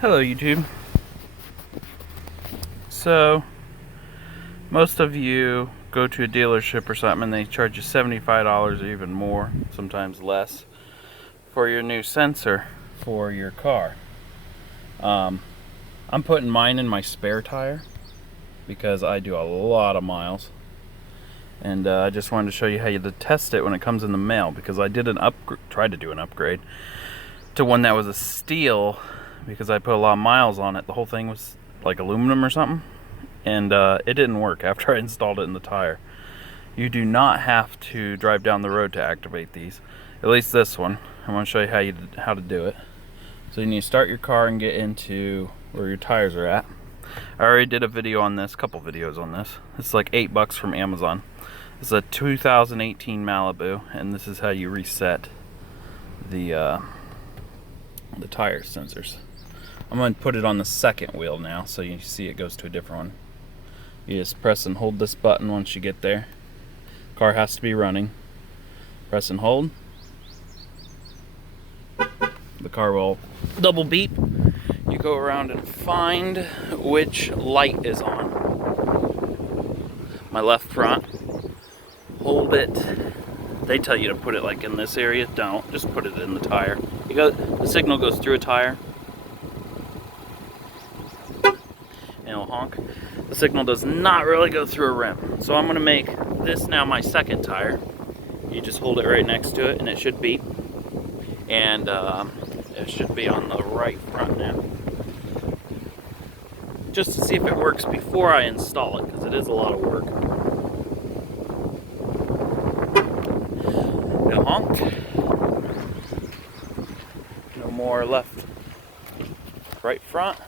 Hello YouTube. So most of you go to a dealership or something and they charge you $75 or even more, sometimes less, for your new sensor for your car. I'm putting mine in my spare tire because I do a lot of miles, and I just wanted to show you how you test it when it comes in the mail, because I did tried to do an upgrade to one that was a steel because I put a lot of miles on it. The whole thing was like aluminum or something, and it didn't work after I installed it in the tire. You do not have to drive down the road to activate these, at least this one. I'm going to show you how to do it. So you need to start your car and get into where your tires are at. I already did a video on this, couple videos on this. It's like $8 from Amazon. It's a 2018 Malibu, and this is how you reset the tire sensors. I'm going to put it on the second wheel now, so you see it goes to a different one. You just press and hold this button once you get there. Car has to be running. Press and hold. The car will double beep. You go around and find which light is on. My left front. Hold it. They tell you to put it like in this area. Don't. Just put it in the tire. The signal goes through a tire. And it'll honk. The signal does not really go through a rim. So I'm going to make this now my second tire. You just hold it right next to it and it should beep. And it should be on the right front now. Just to see if it works before I install it, because it is a lot of work. It'll honk. No more left, right front.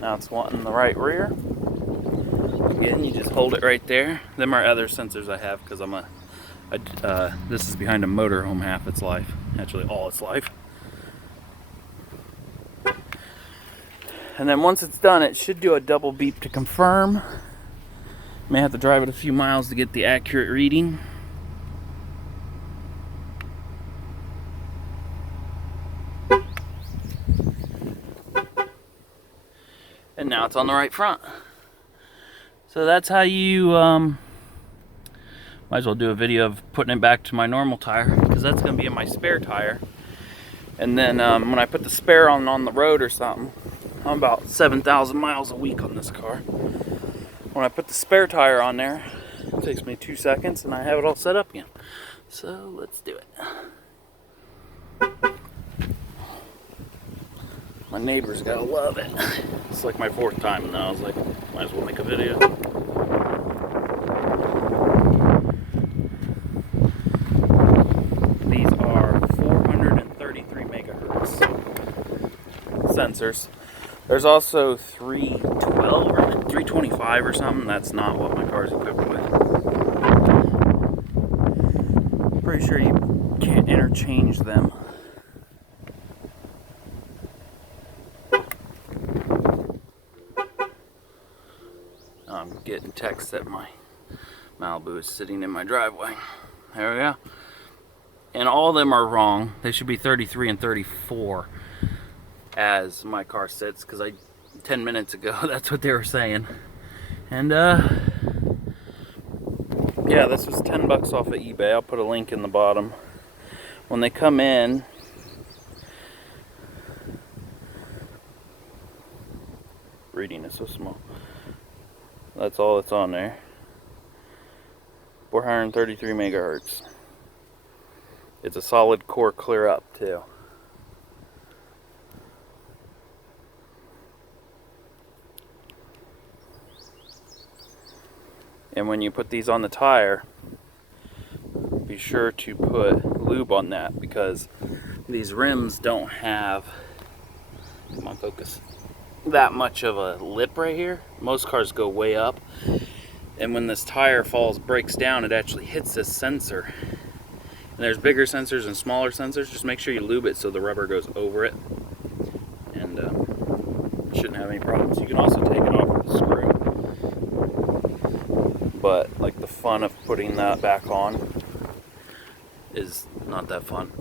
Now it's wanting the right rear. Again, you just hold it right there. Them are other sensors I have, because this is behind a motorhome half its life. Actually, all its life. And then once it's done, it should do a double beep to confirm. May have to drive it a few miles to get the accurate reading. And now it's on the right front. So that's how you, might as well do a video of putting it back to my normal tire, because that's going to be in my spare tire. And then when I put the spare on the road or something, I'm about 7,000 miles a week on this car. When I put the spare tire on there, it takes me 2 seconds and I have it all set up again. So let's do it. My neighbors gotta love it. It's like my 4th time now. I was like, might as well make a video. These are 433 megahertz sensors. There's also 312 or 325 or something. That's not what my car's equipped with. Pretty sure you can't interchange them. I'm getting text that my Malibu is sitting in my driveway. There we go. And all of them are wrong. They should be 33 and 34 as my car sits, because 10 minutes ago that's what they were saying. And yeah, this was $10 off of eBay. I'll put a link in the bottom. When they come in, reading is so small. That's all that's on there. 433 megahertz. It's a solid core clear up too. And when you put these on the tire, be sure to put lube on that, because these rims don't have, come on focus, that much of a lip right here. Most cars go way up, and when this tire breaks down, it actually hits this sensor. And there's bigger sensors and smaller sensors. Just make sure you lube it so the rubber goes over it, and you shouldn't have any problems. You can also take it off with a screw, but like the fun of putting that back on is not that fun.